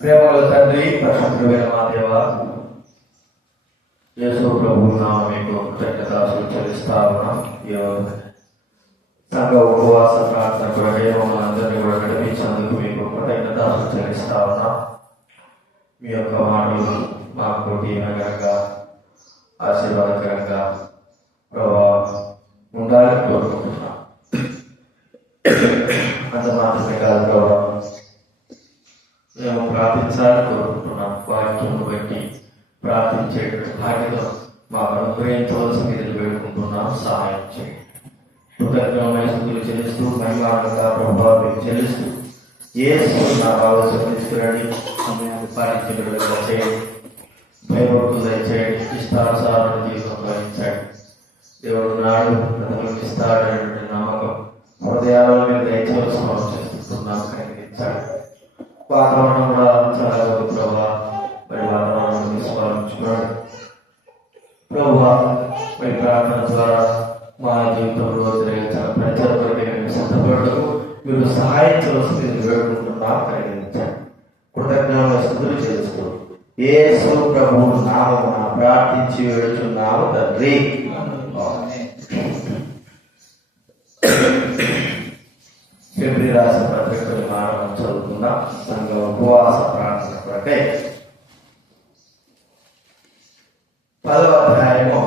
ప్రేమల తండ్రి, పరిశుద్ధుడైన మా దేవ, యేసు ప్రభువు నామమున మీకు కృతజ్ఞతలు చెల్లిస్తా ఉన్నాం. సంఘ ఉపవాస ప్రార్థన కొరకై మమ్మల్ని అందరినీ కూడా నడిపించినందుకు మీకు కృతజ్ఞతలు చెల్లిస్తా ఉన్నాం. మీ యొక్క మాటలు మాకు దీవెనకరంగా, ఆశీర్వాదకరంగా ఉండాలని కోరుకుంటున్నాం. అంత మాత్రమే కాదు ప్రభావ, మేము ప్రార్థించాలని కోరుకుంటున్నాం. వాక్యం బట్టి ప్రార్థించే బాధ్యత మాకు అనుగ్రహించవలసి మీరు వేడుకుంటున్నాం. సహాయం చేయండి. కృతజ్ఞమైన స్థుతులు చెల్లిస్తూ, మహిమానంగా ప్రభావం చెల్లిస్తూ యేసు నా ఆలోచన తీసుకురండి. సమయాన్ని పాటించగలుగుతా చేయండి. భయభక్తులు దయచేయండి. ఇష్టానుసారమైన జీవితం వహించండి. దేవుడు నాడు ప్రజలకు ఇస్తాడనే నమ్మకం హృదయాలను మీరు దయచేసి మనం చేస్తున్నాం. కలిగించండి. వాతావరణం కూడా చాలా ప్రభావ, మరి వాతావరణం విశ్వాసించుకోండి ప్రభావ. మరి ప్రార్థన ద్వారా మా జీవితంలో చాలా ప్రజల కొరకు సిద్ధపడటకు మీరు సహాయం చేయవలసి మీరు వేడుకుంటున్నాం. కలిగించండి. కృతజ్ఞతలు స్తుతులు చేస్తూ యేసు ప్రభువు నామమున ప్రార్థించి వేడుచున్నాము తండ్రి. ఫిబ్రవరి రాసిన పత్రికలు మనం చదువుకుందాం. సంఘ ఉపవాస ప్రార్థన కొరకై 10వ అధ్యాయము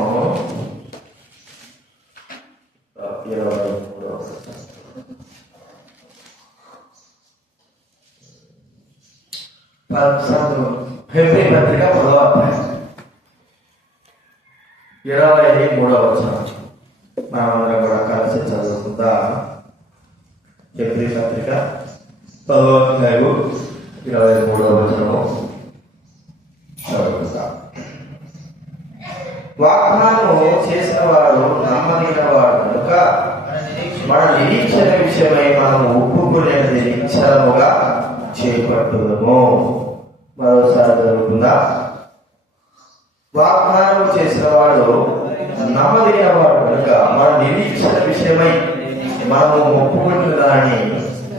23వ వచనం. ఫిబ్రవరి పత్రిక 10వ అధ్యాయం 23వ వచనం మనమందరం కూడా కలిసి చదువుకుందాం. ఫిబ్రవరి పత్రిక 10వ అధ్యాయము 23వ వచనము చదువుకుందాం. వాగ్దానము చేసిన వాడు నమ్మదగిన వాడు కనుక మన నిరీక్షణ విషయమై మనము ఒప్పుకునేది నిశ్చలముగా చేపట్టుదము. మరోసారి జరుగుతుందా? వాగ్దానము చేసిన వాడు నమ్మదగిన వాడు కనుక మన నిరీక్షణ విషయమై మనము ఒప్పుకుంటున్న దాన్ని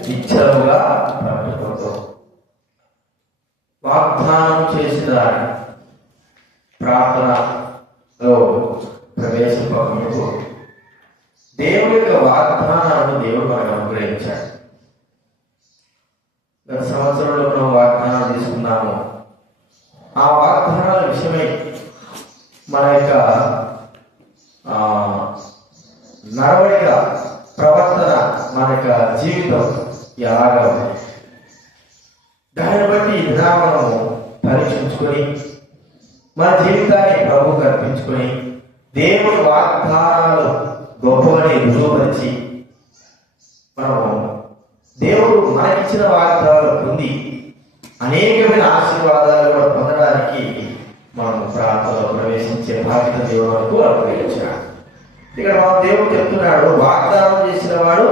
నిశ్చలముగా పట్టుకుంటాం. వాగ్దానం చేసిన ప్రార్థనలో ప్రవేశింపకముందు దేవుడి యొక్క వాగ్దానాలను దేవుడు మనకు అనుగ్రహించాడు. గత సంవత్సరంలో మనం వాగ్దానాలు తీసుకున్నాము. ఆ వాగ్దానాల విషయమై మన యొక్క నడవడిక, ప్రవర్తన, మన యొక్క జీవితం ఎలాగా ఉంది, దాన్ని బట్టి ఇలా మనము పరీక్షించుకొని మన జీవితాన్ని ప్రభువుకు అర్పించుకొని దేవుడి వాగ్దానాలు గొప్పవని రుజువుపరిచి మనము దేవుడు మనకిచ్చిన వాగ్దానాలు పొంది అనేకమైన ఆశీర్వాదాలు కూడా పొందడానికి మనం ప్రార్థనలో ప్రవేశించే బాధ్యత దేవుడు అనుగ్రహించాడు. ఇక్కడ మన దేవుడు చెప్తున్నాడు, వాగ్దానం చేసిన వాడు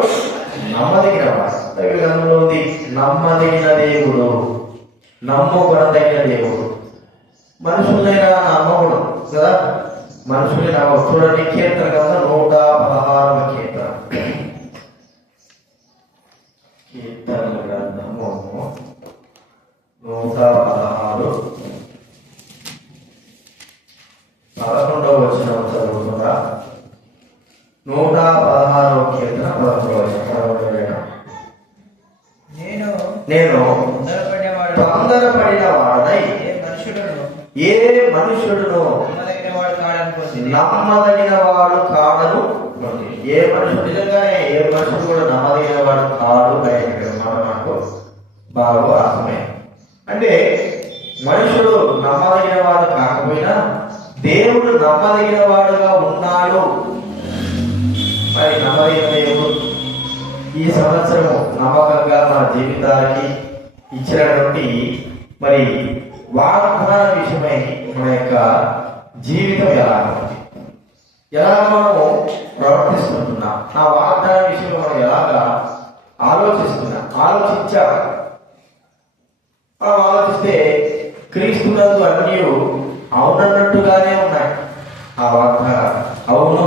నమ్మదగిన వాడు. అందులో ఉంది నమ్మదగిన దేవుడు, నమ్మకదగిన దేవుడు. మనుషులైనా నమ్మకూడదు కదా, మనుషులైనా చూడండి. కీర్తన కదా 116వ కీర్తన, కీర్తనల గ్రంథము 116 11వ వచనం చదువుతుందా? 116వ కీర్తన 11వ వచనం. నేను తొందరపడిన వాడనై ఏ మనుషుడును నమ్మదగిన వాడు కాడను. ఏ మనుషుడు నిజంగానే ఏ మనుషుడు కూడా నమ్మదగిన వాడు కాడు. మనకు బాగా అర్థమే. అంటే మనుషుడు నమ్మదగిన వాడు కాకపోయినా దేవుడు నమ్మదగిన వాడుగా ఉన్నాడు. మరి నమ్మదగిన దేవుడు ఈ సంవత్సరము నమ్మకంగా మన జీవితానికి ఇచ్చినటువంటి మరి వాగ్దాన విషయమై మన యొక్క జీవితం ఎలా ఉంది, ఎలా మనము ప్రవర్తిస్తున్నాం, ఆ వాగ్దాన విషయంలో మనం ఎలాగా ఆలోచించా. మనం ఆలోచిస్తే క్రీస్తునందు అన్నీ అవునన్నట్టుగానే ఉన్నాయి. ఆ వాగ్దానం అవును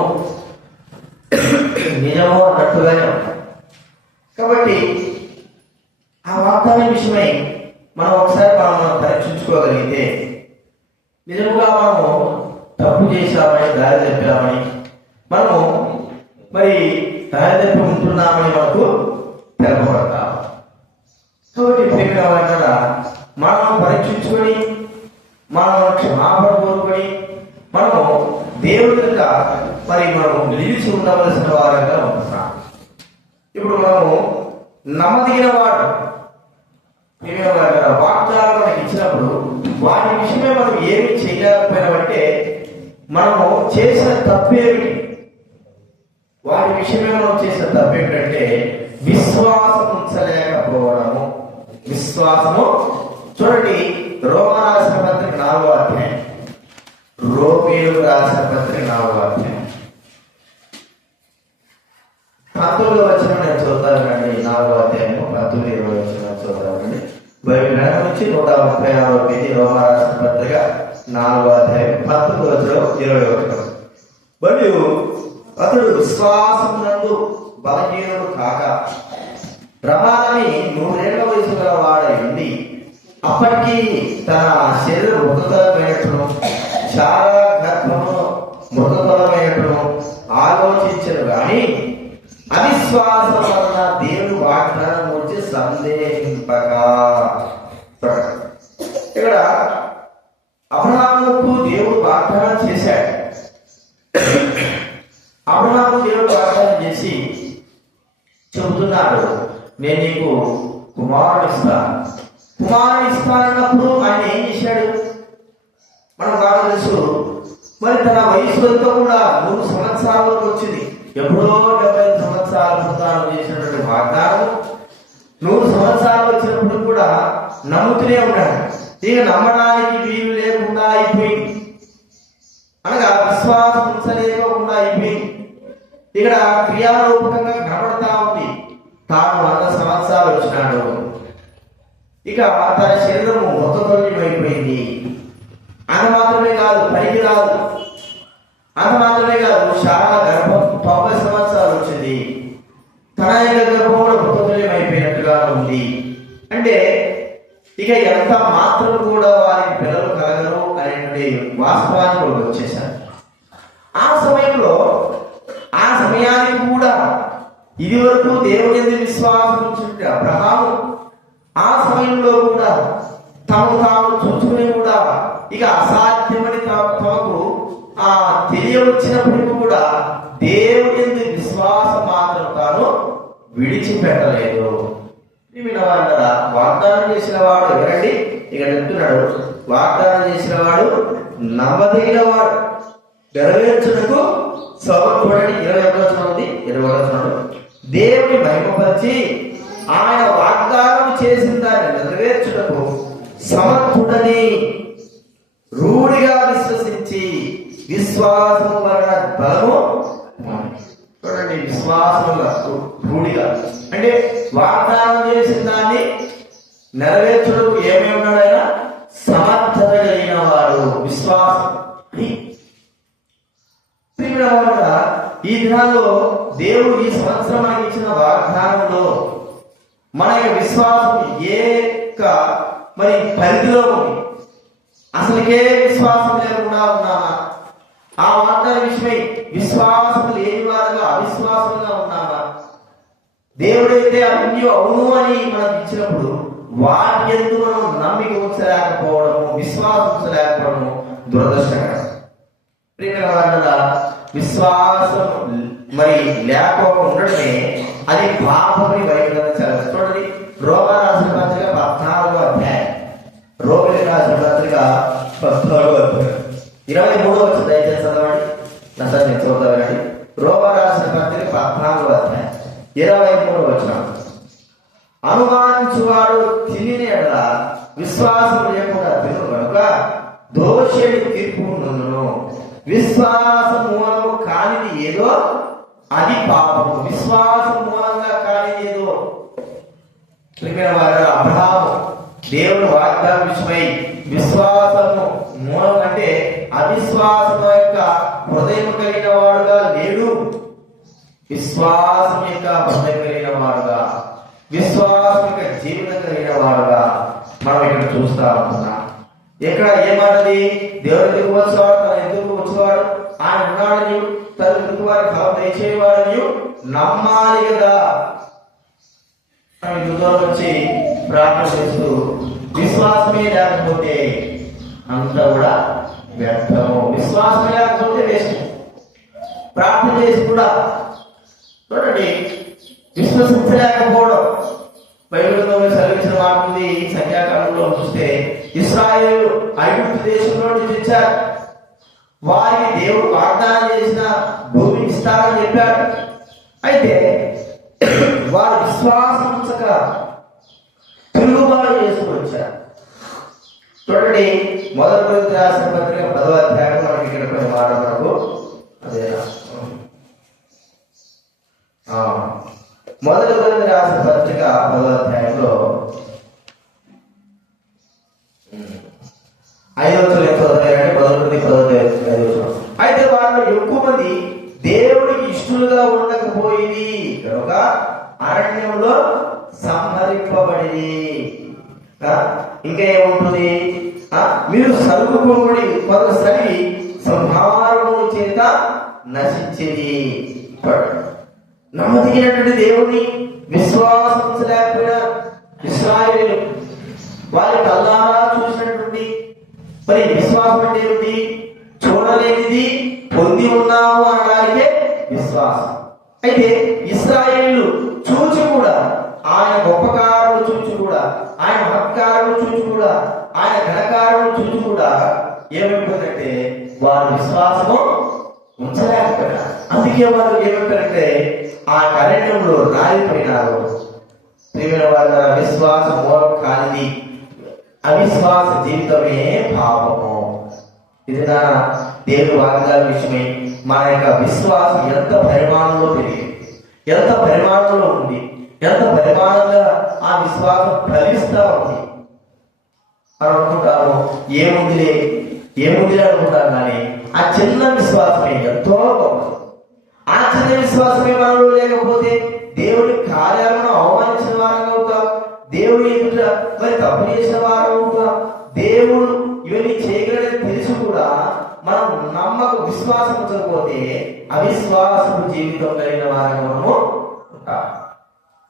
నిజము అన్నట్టుగానే ఉన్నాయి. కాబట్టి ఆ వాగ్దానం విషయమై మనం ఒకసారి మనం పరీక్షించుకోగలిగితే నిజముగా మనము తప్పు చేశామని, దారి తప్పామని, మనము మరి దారి తప్పి ఉంటున్నామని మనకు తెలపబడతాం. కాబట్టి ప్రియమైన మనం పరీక్షించుకొని మనం క్షమాపణ కోరుకొని మనము దేవుడిగా మనము నిలిచి ఉండవలసిన వారంగా ఉంటున్నాం. ఇప్పుడు మనము నమ్మదగిన వాడు వాగ్దానాలు మనకి ఇచ్చినప్పుడు వాటి విషయమే మనం ఏమి చేయలేకపోయినామంటే మనము చేసిన తప్పేమిటి, వాటి విషయమే మనం చేసిన తప్పేమిటంటే విశ్వాసం ఉంచలేకపోవడము. విశ్వాసము చూడండి, రోమా రాసిన పత్రిక 4వ అధ్యాయం, రోమీయులకు రాసిన పత్రిక 4వ అధ్యాయం 19వ వచనం నేను చదువుతానండి. 4వ అధ్యాయం 19-20 వచనం చదువుతానండి. బైబిల్ నుంచి 136వ పేజీ, రోమా రాసిన పత్రిక 4వ అధ్యాయం 19వ వచనం 20వ వచనం. మరియు అతడు విశ్వాసమునందు బలహీనుడు కాక రమాని 100 ఏళ్ల వయసు గల వాడై ఉండి అప్పటికి తన శరీరం మృతతరమైనట్టును చాలా గర్భము మృతతరమైనట్టును ఆలోచించను గాని అవిశ్వాసం వలన దేవుడు వాగ్దానం గురించి సందేహింపక. ఇక్కడ అబ్రహాముకు దేవుడు వాగ్దానం చేశాడు. అబ్రహాము దేవుడు వాగ్దానం చేసి చెబుతున్నాడు, నేను నీకు కుమారుడు ఇస్తానన్నప్పుడు ఆయన ఏం చేశాడు మనం బాగా తెలుసు. మరి తన వయసుతో కూడా 100 సంవత్సరాలకు వచ్చింది. ఎప్పుడో 75 సంవత్సరాల తాను చేసినటువంటి వాగ్దానం 100 సంవత్సరాలు వచ్చినప్పుడు కూడా నమ్ముతూనే ఉన్నాడు. ఇక నమ్మడానికి వీలు లేకుండా అయిపోయింది, అనగా విశ్వాసం ఉంచలేకుండా అయిపోయింది. ఇక్కడ క్రియారూపకంగా కనబడతా ఉంది. తాను 100 సంవత్సరాలు వచ్చినాడు, ఇక తన శరీరము మృతతుల్యమైపోయింది. అంత మాత్రమే కాదు, పనికి రాదు. అంత మాత్రమే కాదు, చాలా గర్భం 90 సంవత్సరాలు వచ్చింది. తన యొక్క గర్భం కూడా మృతతుల్యమైపోయినట్టుగా ఉంది. అంటే ఇక ఎంత మాత్రం కూడా వారికి పిల్లలు కలగరు అనేటువంటి వాస్తవానికి కూడా వచ్చేశారు. ఆ సమయానికి కూడా ఇది వరకు దేవుని యందు విశ్వాసం ఉంచిన అబ్రహాము ఆ సమయంలో కూడా తాము చూసుకుని కూడా ఇక అసాధ్యమని తమకు తెలియవచ్చినప్పటికీ కూడా దేవుని యందు విశ్వాసం మాత్రం తాను విడిచిపెట్టలేదు. వాగ్దానం చేసిన వాడు ఎవరండి? ఇక్కడ చెప్తున్నాడు, వాగ్దానం చేసిన వాడు నమ్మదగిన వాడు, నెరవేర్చుటకు సమర్థుడని 21వ వచనం ఉంది. 20వ వచనం, దేవుని మహిమపరిచి ఆయన వాగ్దానం చేసిన దాన్ని నెరవేర్చుటకు సమర్థుడని రూఢిగా విశ్వసించి విశ్వాసము వలన బలము. చూడండి, విశ్వాసంగా రూఢిగా అంటే వాగ్దానం చేసిన దాన్ని నెరవేర్చుటకు ఏమేమి ఉన్నాడు? ఆయన సమర్థత కలిగిన వాడు, విశ్వాసం. ఈ దినాల్లో దేవుడు ఈ సంవత్సరం మనకి ఇచ్చిన వాగ్దానంలో మన యొక్క విశ్వాసం మరి పరిధిలో ఉంది. అసలుకే విశ్వాసం లేకుండా ఉన్నామా? ఆ వాగ్దాన విషయమై విశ్వాసం లేని వారుగా అవిశ్వాసంగా ఉన్నామా? దేవుడైతే అన్ని అవును అని మనకు ఇచ్చినప్పుడు వాటి ఎందుకు మనం నమ్మిక ఉంచలేకపోవడము, విశ్వాసం ఉంచలేకపోవడము దురదృష్టకరం. విశ్వాసం మరి లేకపోవడం ఉండడమే అది పాపమని బైబిల్ చూడండి. రోమా రాసిన పత్రిక 14వ అధ్యాయం, రోమిలకు రాసిన పత్రిక 14వ అధ్యాయం 23వ వచనం దయచేసి చదవండి. నేను చూద్దామండి. రోమా రాసిన పత్రిక 14వ అధ్యాయం 23వ వచనం, అనుమానించువాడు తిని ఎడల విశ్వాసం లేకుండా తిను కనుక దోషుడి తీర్పు నందును. విశ్వాసం మూలము కానిది ఏదో అది పాపము. విశ్వాసం మూలంగా కానిది ఏదో. అబ్రహాము దేవుడు వాగ్దానం విషయమై విశ్వాసము మూలం అంటే అవిశ్వాసం యొక్క హృదయం కలిగిన వాడుగా లేడు, విశ్వాసం యొక్క హృదయం కలిగిన వాడుగా, విశ్వాసం యొక్క జీవితం కలిగిన వాడుగా మనం చూస్తా ఉంటున్నాం. ఎక్కడ ఏమన్నది? దేవుడు ఎందుకు వచ్చేవాడు, తన ఎందుకు వచ్చేవాడు, ఆయన ఉన్నాడని, తన ఎందుకు వారి ఫలం దయచేవాడని నమ్మాలి కదా. దూరం వచ్చి ప్రార్థన చేస్తూ విశ్వాసమే లేకపోతే అంతా కూడా వ్యర్థము. విశ్వాసమే లేకపోతే వేస్ట్. ప్రార్థన చేసి కూడా చూడండి, విశ్వసించలేకపోవడం. బైబిల్లో చదివించిన మాట ఉంది. సంఖ్యాకాలంలో చూస్తే ఇశ్రాయేలు ఐగుప్తు దేశంలో నుంచి వచ్చారు. వారికి దేవుడు వాగ్దానం చేసిన భూమిని ఇస్తారని చెప్పాడు. అయితే వారు విశ్వాసం ఉంచక తిరుగుబాటు చేసుకొచ్చారు. చూడండి, మొదటి కొరింథీయులకు రాసిన పత్రిక 10వ అధ్యాయం మనకి ఇక్కడ కొన్ని మాటలు మనకు అదేనా మొదటి కొరింథీయులకు రాసిన పత్రిక 10వ అధ్యాయంలో 5వ వచనం చదవండి. మొదటి 10వ అధ్యాయం. అయితే వారిలో ఎక్కువ మంది దేవుడికి ఇష్టలుగా ఉండకపోయింది కనుక అరణ్యంలో సంహరింపబడి. ఇంకా ఏముంటుంది? మీరు సరుకుకోబడి కొంతసరి సంహారము చేత నశించేది. నమ్మదగినటువంటి దేవుని విశ్వాసించలేకపోయిన ఇశ్రాయేలు వారి కల్లారా చూసినటువంటి మరి విశ్వాసం అంటే ఏమిటి? చూడలేనిది పొంది ఉన్నాము అనడానికే విశ్వాసం. అయితే ఇశ్రాయేలు చూచి కూడా, ఆయన గొప్ప కార్యములు చూచి కూడా, ఆయన మహత్కార్యములు చూచి కూడా, ఆయన ఘనకార్యములు చూచి కూడా ఏమైపోతుందంటే వారి విశ్వాసము ఉంచలేకపోయినారు. అందుకే వారు ఏమైపోయారంటే ఆ అరణ్యంలో రాలిపోయినారు. ప్రియమైన వాళ్ళ విశ్వాసం మూలం కానిది, అవిశ్వాస జీవితమే పాపము. ఇది నా దేవుని వాగ్దాన విషయమే. మన యొక్క విశ్వాసం ఎంత పరిమాణంలో పెరిగింది, ఎంత పరిమాణంలో ఉంది, ఎంత పరిమాణంగా ఆ విశ్వాసం ఫలిస్తూ ఉంది. మనం అనుకుంటాము ఏముంది అనుకుంటాం, కానీ ఆ చిన్న విశ్వాసమే ఎంతో గొప్ప. ఆ చిన్న విశ్వాసమే మనలో లేకపోతే దేవుడి కార్యాలను అవమానించిన వారంగా అవుతాం, దేవుడి ఎదుట మరి తప్పు చేసిన వారు అవుతాం. దేవుడు ఇవన్నీ చేయగలని తెలిసి కూడా మనం విశ్వాసం ఉంచకపోతే అవిశ్వాసపు జీవితం కలిగిన వారంగా మనము ఉంటాం.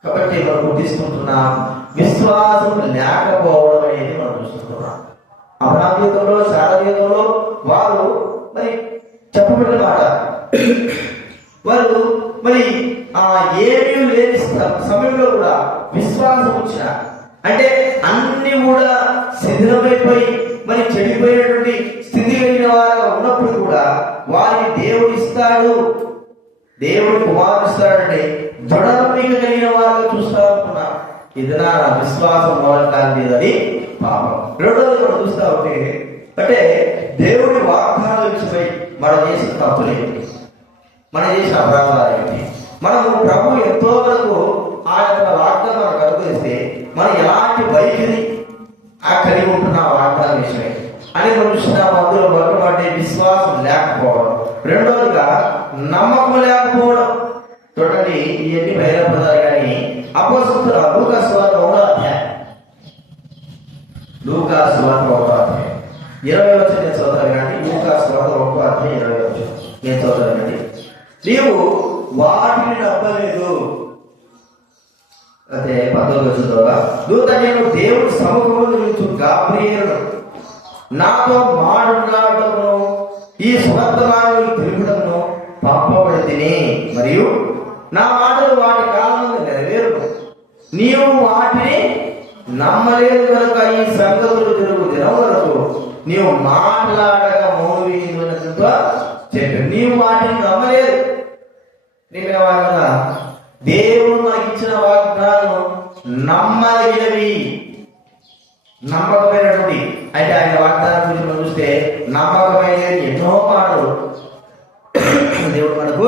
కాబట్టి మనం గుర్తిస్తుంటున్నాం, విశ్వాసం లేకపోవడం అనేది మనం చూస్తున్నాం. అబ్రహాము జీవితంలో, శారా జీవితంలో వారు మరి చెప్పబడిన మాట, వారు మరి ఏమీ లేని సమయంలో కూడా విశ్వాసం వచ్చిన, అంటే అన్ని కూడా శిథిలమైపోయి మరి చెడిపోయినటువంటి స్థితి కలిగిన వారు ఉన్నప్పుడు కూడా వారికి దేవుడు ఇస్తాడు, దేవుడు కుమారుడు ఇస్తాడంటే దృఢనమ్మిక కలిగిన వారుగా చూస్తా అనుకున్నా. ఇది నా విశ్వాసం మూలం కాదు, పాపం. రెండోది మనం చూస్తా ఉంటే అంటే దేవుడి వాగ్దానాల విషయమై మనం చేసిన తప్పులేంటి, మనం చేసిన అపరాధాలు ఏంటి, మనము ప్రభు ఎంతో వరకు ఆ యొక్క వాగ్దానం మనకు అనుగ్రహిస్తే మనం ఎలాంటి వైఖరి కలిగి ఉంటున్న వాగ్దాన విషయమే అని మనం చూస్తున్నాము. అందులో మొట్టమొదటి విశ్వాసం లేకపోవడం, రెండోదిగా నమ్మకం లేకపోవడం. చూడండి, ఇవన్నీ బయలుపడతారు. కానీ అపోస్తలుల లూకాసు వార్త 1వ అధ్యాయం 20వ వచనం నేను చదువుతాను. కానీ లూకాసు వార్త 1వ అధ్యాయం 20వ వచనం నేను చదువుతానండి. నీవు వాటిని నమ్మలేదు. అదే 19వ వచనంలో, దూత నేను దేవుడి సముఖములో నుంచి గాబ్రియేలును నాతో మాట్లాడటమును ఈ స్వర్గవాణులు తిరుగుటమును పంపబడితిని, మరియు నా మాటలు వాటి కాలంలో నెరవేరు. నీవు వాటిని నమ్మలేదు కనుక ఈ సంగతులు జరుగు దినం వరకు నీవు మాట్లాడగా మౌనీయులతో చెప్పి నీవు వాటిని నమ్మలేదు. దేవుడు మనకి ఇచ్చిన వాగ్దానం నమ్మదగినవి, నమ్మకమైనటువంటి. అయితే ఆయన వాగ్దానం గురించి మనం చూస్తే నమ్మకమైనవి ఎన్నో మాటలు దేవుడు మనకు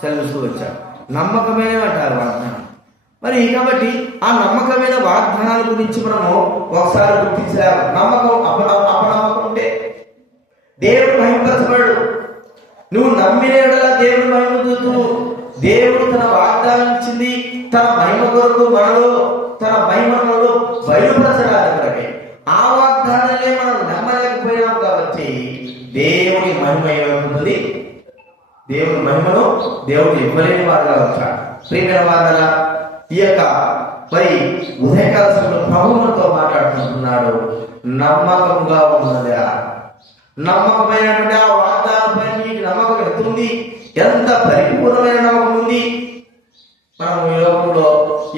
సెలవుస్తూ వచ్చాడు. నమ్మకమైన అంటారు వాగ్దానం. మరి కాబట్టి ఆ నమ్మకమైన వాగ్దానాల గురించి మనము ఒకసారి గుర్తించాలి. నమ్మకం అపనమ్మకం ఉంటే దేవుడు మహిమపరచబడు. నువ్వు నమ్మిన ఎడల దేవుడు మహిమతో దేవుడు తన వాగ్దానం ఇచ్చింది తన మహిమ కొరకు మనలో తన మహిమలో బయలుపరచడానికి. మహిమ ఏమవుతుంది? దేవుని మహిమను దేవుడు ఇవ్వలేని వారుగా వచ్చాడు. ప్రియమైన వారులారా, ఈ యొక్క మరి ఉదయకాల సమయంలో ప్రభువుతో మాట్లాడుతున్నాడు. నమ్మకంగా ఉన్నదా? నమ్మకమైనటువంటి ఆ వాగ్దానంపై నీకు నమ్మకం ఎంత ఉంది? ఎంత పరిపూర్ణమైన నమ్మకం ఉంది? మనం ఈ లోకంలో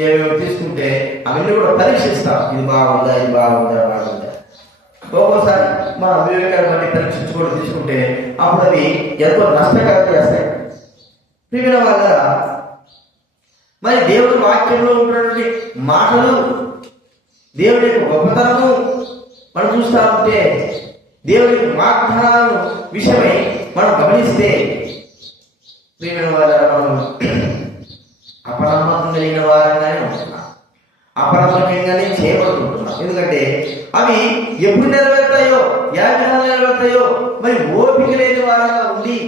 ఏమేమి తీసుకుంటే అవన్నీ కూడా పరీక్షిస్తాం. ఇది బాగుందా, ఇది బాగుందా, బాగుందా. ఒక్కోసారి మన వివేకాన్ని బట్టి పరీక్షించుకోవడం తీసుకుంటే అప్పుడు అవి ఎంతో నష్టకరం చేస్తాయి. ప్రియమైన వాళ్ళ మరి దేవుడి వాక్యంలో ఉన్నటువంటి మాటలు, దేవుడి యొక్క గొప్పతనము మనం చూస్తా ఉంటే, దేవుడి వాగ్దానాలు విషయమై మనం గమనిస్తే ప్రియమైన వాళ్ళ మనం అపనమ్మకం కలిగిన వారంగానే ఉంటున్నాం, అపనమ్మకంగానే చేయబడుతుంటున్నాం. ఎందుకంటే అవి ఎప్పుడు నెరవేరుతాయో, ఎలా నెరవేరుతాయో మరి ఓపిక లేని వారంగా ఉండి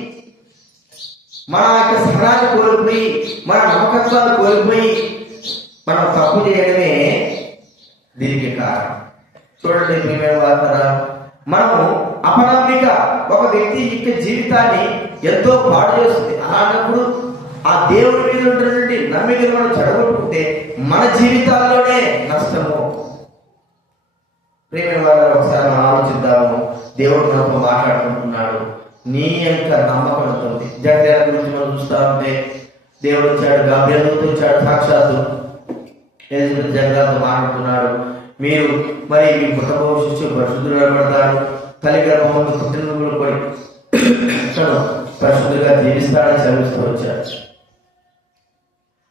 మన యొక్క సహనాన్ని కోల్పోయి, మన నమ్మకత్వాన్ని కోల్పోయి మనం తప్పు చేయడమే దీనికి కారణం. చూడండి ప్రియమైన వారందరూ, మనము అపనమ్మిక ఒక వ్యక్తి యొక్క జీవితాన్ని ఎంతో పాడు చేస్తుంది. అలాంటప్పుడు ఆ దేవుడి మీద ఉన్నటువంటి నమ్మికను మనం చెడగొట్టుకుంటే మన జీవితాల్లోనే నష్టము. ప్రియమైన వారు, ఒకసారి మనం ఆలోచిద్దాము. దేవుడు మనతో మాట్లాడుకుంటున్నాడు. నీ యొక్క నమ్మకం ఎంత ఉంది? జకర్యా గురించి మనం చూస్తా ఉంటే దేవుడు వచ్చాడు, గాబ్రియలు వచ్చాడు, సాక్షాత్తు జకర్యాతో మాట్లాడుతున్నాడు. మీరు మరి మీ కుటుంబ శిష్యు పరిశుద్ధులు పడతారు, తల్లి గర్భంలో పుట్టిన పడి తను పరిశుద్ధులుగా జీవిస్తాడని చదివిస్తూ వచ్చాడు.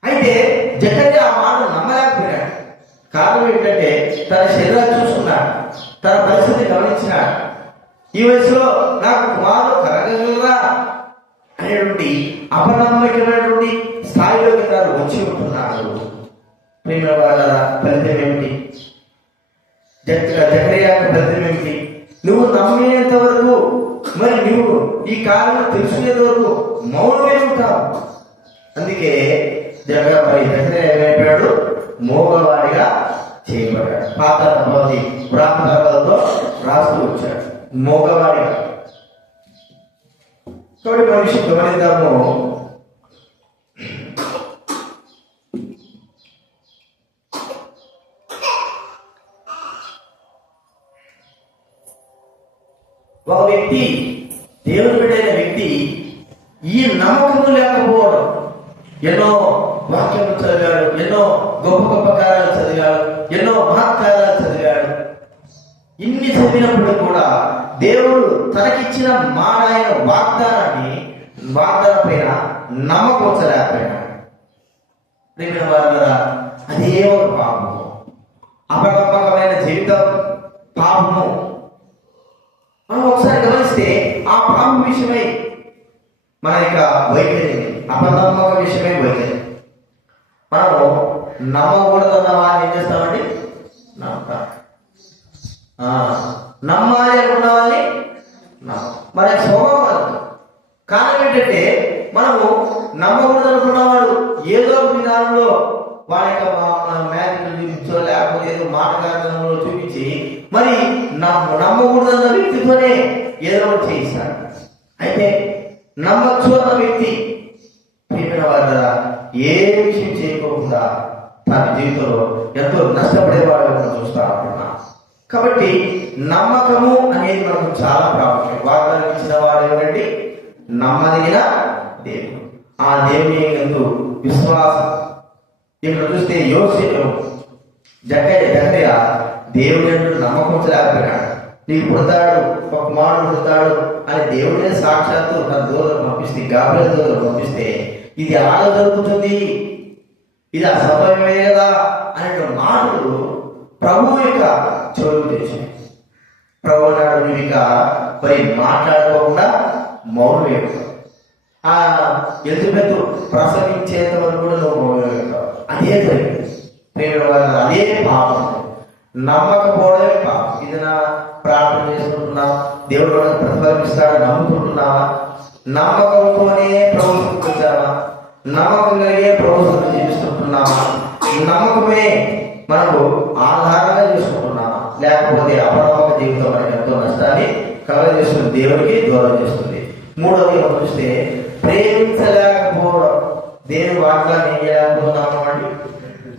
అయితే జకర్యా ఆ మాట నమ్మలేకపోయినాడు. కారణం ఏంటంటే తన శరీరాన్ని చూసుకున్నాడు, తన పరిస్థితిని గమనించినాడు. ఈ వయసులో నాకు కుమారుడు కలగగలరా అనేటువంటి అపనమ్మకమైనటువంటి స్థాయిలోకి తాను వచ్చి ఉంటున్నాడు. ప్రియమైన వాళ్ళ ఫలితం ఏమిటి? జకర్యా ఫలితం ఏమిటి? నువ్వు నమ్మేంత వరకు, మరి నువ్వు ఈ కారణం తెలుసుకునేంత వరకు మౌనమే ఉంటావు. అందుకే జకర్యా ఏమైపోయాడు? మోగవాడిగా చేయబడ్డాడు. పాత భవతి పురాతనతో రాస్తూ వచ్చాడు, మోగవాడిగా. కాబట్టి మనిషి గమనిద్దాము. ఒక వ్యక్తి, దేవుని బిడ్డైన వ్యక్తి ఈ నమ్మకము లేకపోవడం, ఎన్నో వాక్యాలు చదివాడు, ఎన్నో గొప్ప గొప్ప కార్యాలు చదివాడు, ఎన్నో మహత్కార్యాలు చదివాడు. ఇన్ని చదివినప్పుడు కూడా దేవుడు తనకిచ్చిన మానైన వాగ్దానం పైన నమ్మకంచలేకపోయినాడు. ప్రియమైన వారు, అదే ఒక పాపము, అపనమ్మకమైన జీవితం పాపము. మనం ఒకసారి గమనిస్తే ఆ పాపం విషయమై మన యొక్క వైఖరి, అపనమ్మక విషయమై వైఖరి. మనము నమ్మకూడదన్న వాళ్ళని ఏం చేస్తామండి? నమ్ముతాం. నమ్మాలి అనుకున్న వాళ్ళని మన స్వభావం. కారణం ఏంటంటే మనము నమ్మకూడదు అనుకున్నవాడు ఏదో ఒక విధానంలో వాళ్ళ యొక్క మ్యాజిక్లు చూపించో లేకపోతే ఏదో మాటగానంలో చూపించి మరి నమ్మకూడదన్న వ్యక్తితోనే ఏదో ఒకటి చేయిస్తాడు. అయితే నమ్మచ్చు అన్న వ్యక్తి ప్రియమైన వారు ఏ విషయం చేయకుండా తన జీవితంలో ఎంతో నష్టపడేవాడు మనం చూస్తా ఉంటున్నాం. కాబట్టి నమ్మకము అనేది మనకు చాలా ప్రాముఖ్యం. వాగ్దానం ఇచ్చిన వాడు ఎవరండి? నమ్మదగిన దేవుడు. ఆ దేవుని యందు విశ్వాసం. ఇక్కడ చూస్తే జకర్యా దేవుని యందు నమ్మకం లేకపోయినాడు. నీకు పుడతాడు, ఒక కుమారుడు పుడతాడు అని దేవుడే సాక్షాత్తు తన దూరం పంపిస్తే, గాబ్రియలు దూరం పంపిస్తే ఇది ఎలా జరుగుతుంది, ఇది అసంభవమే కదా అనే మాటలు ప్రభు యొక్క చెవులు తెచ్చాయి. ప్రభు నాడు నువ్వు ఇక మరి మాట్లాడుకోకుండా మౌనం వేస్తావు. ఆ ఎలిజబెత్ ప్రసవించేంత వరకు కూడా నువ్వు మౌనం వేస్తావు. అదే జరిగింది. అదే పాపం, నమ్మకపోవడమే పాపం. ఇది నా ప్రార్థన చేసుకుంటున్నావా? దేవుడు మనకు ప్రతిఫలిస్తాడు నమ్ముకుంటున్నావా? నమ్మకంతోనే ప్రభుత్వం వచ్చావా? నమ్మకం కలిగే ప్రభుత్వం జీవిస్తుంటున్నావా? నమ్మకమే మనకు ఆధారంగా చేసుకుంటున్నామా? లేకపోతే అపనమ్మక జీవితం మనకి ఎంతో నష్టాన్ని కలగజేస్తుంది, దేవుడికి దూరం చేస్తుంది. మూడవది మనం చూస్తే ప్రేమించలేకపోవడం. దేవుని వాగ్దానం ఏం చేయలేకపోతున్నాము అండి?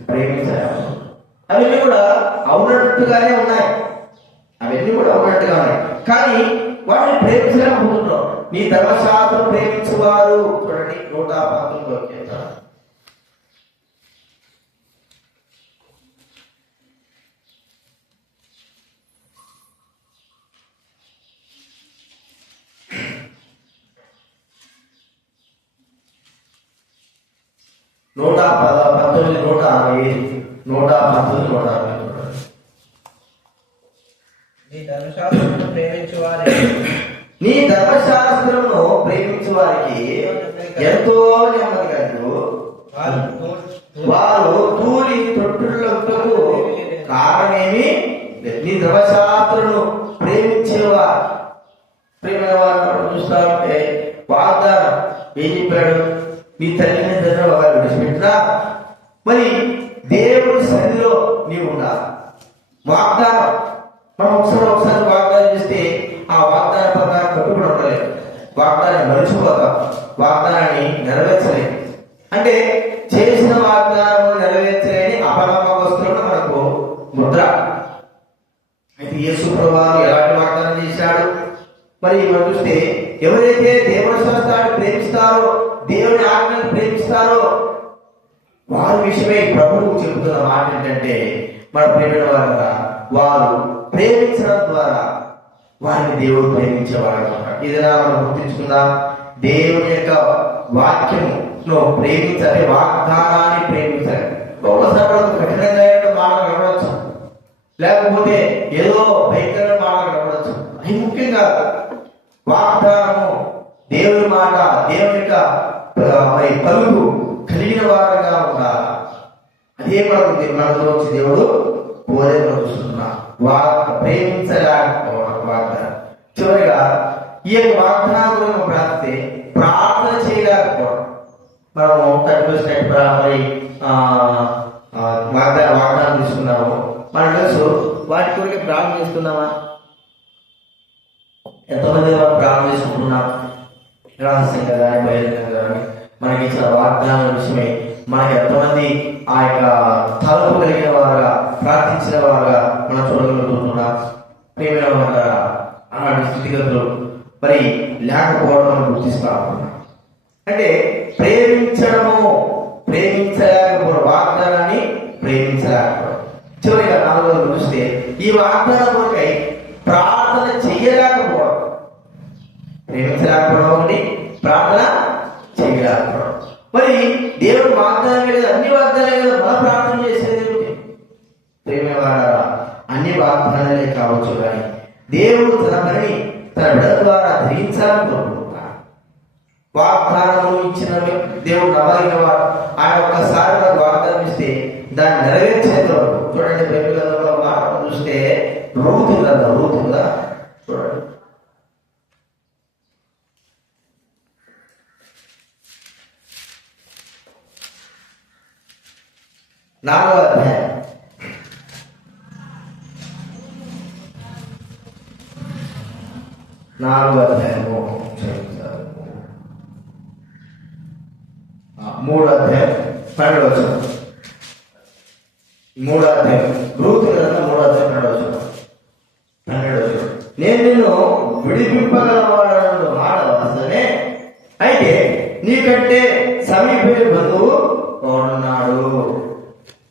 ప్రేమించలేకపోతున్నాం. అవన్నీ కూడా అవునట్టుగానే ఉన్నాయి, అవన్నీ కూడా అవునట్టుగా ఉన్నాయి, కానీ వాటిని ప్రేమించలేకపోతున్నాం. నీ ధర్మశాస్త్రం ప్రేమించువారు, చూడండి 119 119 160 119 నీ ధర్మశాస్త్రమును ప్రేమించు వారికి ఎంతో నెమ్మది కలదు. వారు తూలి తొట్టులకు కారణమేమి? నీ ధర్మశాస్త్రమును ప్రేమించేవారు. ప్రేమైన వారు చూస్తా ఉంటే వాగ్దానం ఏం చెప్పాడు? నీ తల్లిని వారు విడిచిపెట్టినా మరి దేవుడి సన్నిధిలో నీవు ఉండాలి. వాగ్దానం మనం ఒకసారి వాగ్దానం చేస్తే ఆ వాగ్దాన ప్రకారం కట్టుబడి ఉండలేదు, వాగ్దానాన్ని మరిచిపోతాం, వాగ్దానాన్ని నెరవేర్చలేదు. అంటే చేసిన వాగ్దానం నెరవేర్చలేని అపనమ్మకస్తులను మనకు ముద్ర. అయితే యేసు ప్రభువు ఎలాంటి వాగ్దానం చేశాడు? మరి మనం చూస్తే ఎవరైతే దేవుని శాస్త్రాన్ని ప్రేమిస్తారో, దేవుని ఆజ్ఞను ప్రేమిస్తారో వారి విషయమై ప్రభువు చెబుతున్న మాట ఏంటంటే, మన ప్రేమిన వారు ప్రేమించడం ద్వారా వారిని దేవుడు ప్రేమించేవాడు. ఇది మనం గుర్తించుకుందాం. దేవుని యొక్క వాక్యమును ప్రేమించాలి, వాగ్దానాన్ని ప్రేమించాలి. ఒకసారి కఠినంగా మాటలు కనబడవచ్చు, లేకపోతే ఏదో భయంకరమైన మాటలు కనబడవచ్చు. అది ముఖ్యంగా వాగ్దానము, దేవుని మాట, దేవుని యొక్క పలుకు కలిగిన వారంగా ఉండాలి. అదే మనకు వచ్చి దేవుడు కోరే చూస్తున్నా ప్రేమించలేకపోవడం వాగ్దానం. చివరిగా ఈ యొక్క వాగ్దానం గురించి ప్రార్థిస్తే ప్రార్థన చేయలేకపోవడం. మనము 31 వాగ్దానం తీసుకున్నాము, మనకు తెలుసు. వాటి కొరకు ప్రార్థన చేస్తున్నామా? ఎంతమంది ప్రార్థన చేసుకుంటున్నాం? రహస్యంగా కానీ బహిరంగంగా కానీ మనకి ఇచ్చిన వాగ్దానం విషయమై మనకి ఎంతమంది ఆ యొక్క తలపు కలిగిన వారుగా, ప్రార్థించిన వారుగా మనం చూడగలుగుతున్నాం? ప్రేమైన వారుగా అలాంటి స్థితిగతులు మరి లేకపోవడం మనం గుర్తిస్తా ఉన్నాం. అంటే ప్రేమించలేకపోవడం, వాగ్దానాన్ని ప్రేమించలేకపోవడం. చివరిగా 4వ చూస్తే ఈ వాగ్దానం కొరకై ప్రార్థన చెయ్యలేకపోవడం. ప్రేమించలేకపోవడం ఒకటి, ప్రార్థన చేయలేకపోవడం. మరి దేవుడు వాగ్దానం లేదు, అన్ని వాగ్దానాలు కదా, మన ప్రార్థన చేసేది ఏమిటి? ప్రేమవారా, అన్ని వాగ్దానాలే కావచ్చు, కానీ దేవుడు తన పనిని తన బిడ్డ ద్వారా ధరించాలని కోరుకుంటున్నాడు. వాగ్దానము ఇచ్చిన దేవుడు నమ్మగిన వాడు. ఆయన ఒక్కసారి నాకు వాగ్దానం ఇస్తే దాన్ని నెరవేర్చేంత వరకు. చూడండి, బైబిల్లో మాట చూస్తే రూతు కదా చూడండి, 4వ అధ్యాయం 3వ అధ్యాయం 12వ వచనం. 3వ అధ్యాయం రూతు గ్రంథం 3వ అధ్యాయం 12వ వచనం. నేను నిన్ను విడిపింపగలవాడను మాడవలసనే, అయితే నీకంటే సమీపే బంధువు ఉన్నాడు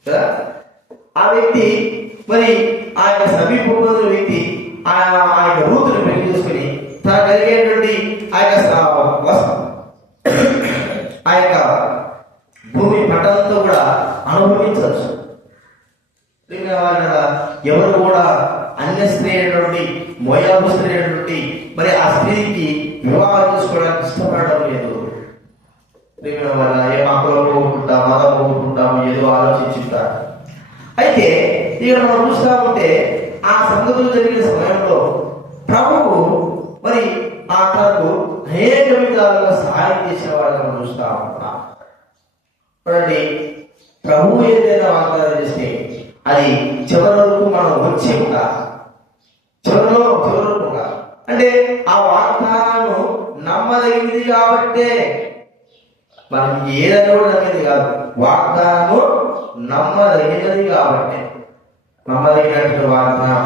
కదా. ఆ వ్యక్తి మరి ఆ యొక్క సమీప బంధువు వ్యక్తి ఆ యొక్క రూతుని పెళ్లి చేసుకుని తన కలిగేటువంటి ఆ యొక్క భూమి పట్టణంతో కూడా అనుభవించవచ్చు. ఎవరు కూడా అన్య స్త్రీ అయినటువంటి మోయాబు స్త్రీ అయినటువంటి మరి ఆ స్త్రీకి వివాహం చేసుకోవడానికి ఇష్టపడడం లేదు. ఏ మక్కలో పోగొట్టుకుంటాం, మతం పోగొట్టుకుంటాము, ఏదో ఆలోచించుంటారు. అయితే ఇక్కడ మనం చూస్తా ఉంటే ఆ సంగతులు జరిగిన సమయంలో ప్రభువు మరి ఆ తనకు అనేక విధాలుగా సహాయం చేసిన వాళ్ళని మనం చూస్తా ఉంటున్నాం. చూడండి, ప్రభువు ఏదైనా వాగ్దానం చేస్తే అది చివరి వరకు మనం వచ్చి ఉండాలి. చివరి వరకు ఉండాలి. అంటే ఆ వాగ్దానం నమ్మదగినది కాబట్టే, మనం ఏదని కూడా నమ్మేది కాదు, వాగ్దానము నమ్మదగినది కాబట్టి. నమ్మదగినటువంటి వాగ్దానం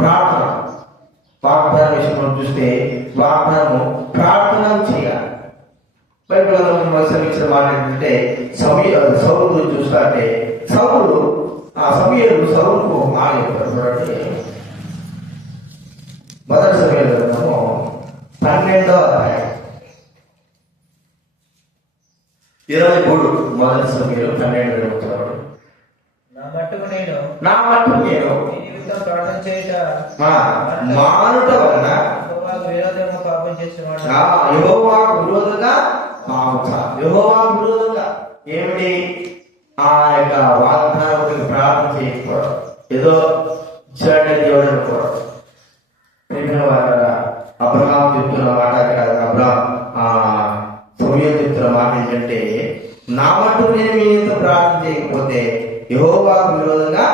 ప్రార్థన. వాగ్దానం విషయంలో చూస్తే వాగ్దానము ప్రార్థన చేయాలి. బైబిల్లో ఇచ్చిన మాట ఏంటంటే సౌలు గురించి చూస్తాంటే సమూయేలు సౌలుకు ఒక మాట చెప్పారు చూడండి. మొదటి సమూయేలు గ్రంథము 12వ అధ్యాయం 23. మొదటి సమూయేలు 12 వచ్చాడు. నా మట్టుకు నేను ప్రార్థన చేయుట మానుట వలన విరోధంగా పాపం చేసేవాడు. యెహోవాకు విరోధంగా ఏమిటి? ఆ యొక్క వాగ్దానం ప్రార్థన చేయకపోవడం, ఏదో ఇచ్చాడే దేవుడు అనుకోవడం. అబ్రహాం చెప్తున్న మాట సమూయేలు చెప్తున్న మాట ఏంటంటే, నా మట్టుకు నేను మీ ఇంత ప్రార్థన చేయకపోతే యెహోవాకు విరోధంగా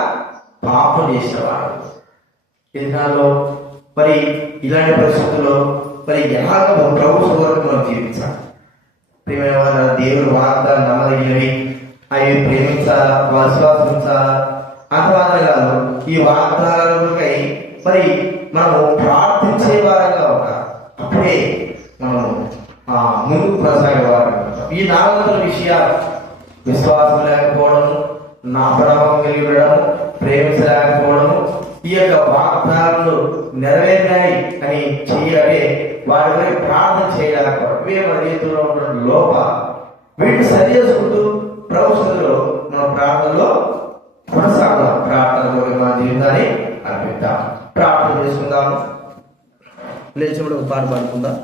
పాపం చేసేవాడు. ఈ దినాల్లో మరి ఇలాంటి పరిస్థితుల్లో మరి ఎలాగ ప్రభు సువార్తను మనం జీవించాలి? ప్రియమైన వారు, దేవుడు వాగ్దానం నమ్మదగినవి, అవి ప్రేమించాలా, విశ్వాసించాలా. అంతమాత్రం కాదు, ఈ వాగ్దానాలకై మరి మనము ప్రార్థించే వారంగా ఉండాలి. అప్పుడే మనము ముందుకు కొనసాగేవారు. ఈ 4 విషయాలు, విశ్వాసం లేకపోవడము, నాపడవం కలిగి ఉండడము, ప్రేమించలేకపోవడము, ఈ యొక్క వాగ్దానాలు నెరవేరినాయి అని చెయ్యాలి, వారి గురించి ప్రార్థన చేయలేకపోవడం, ఇవే మన రీతిలో ఉన్న లోపాలు. వీటిని సరి చేసుకుంటూ ప్రభుత్వంలో మన ప్రార్థనలో కొనసాగుదాం. ప్రార్థనలో మన జీవితాన్ని అర్పిద్దాం. ప్రార్థన చేసుకుందాము. లేచినప్పుడు ఒక పాట పాడుకుందాం.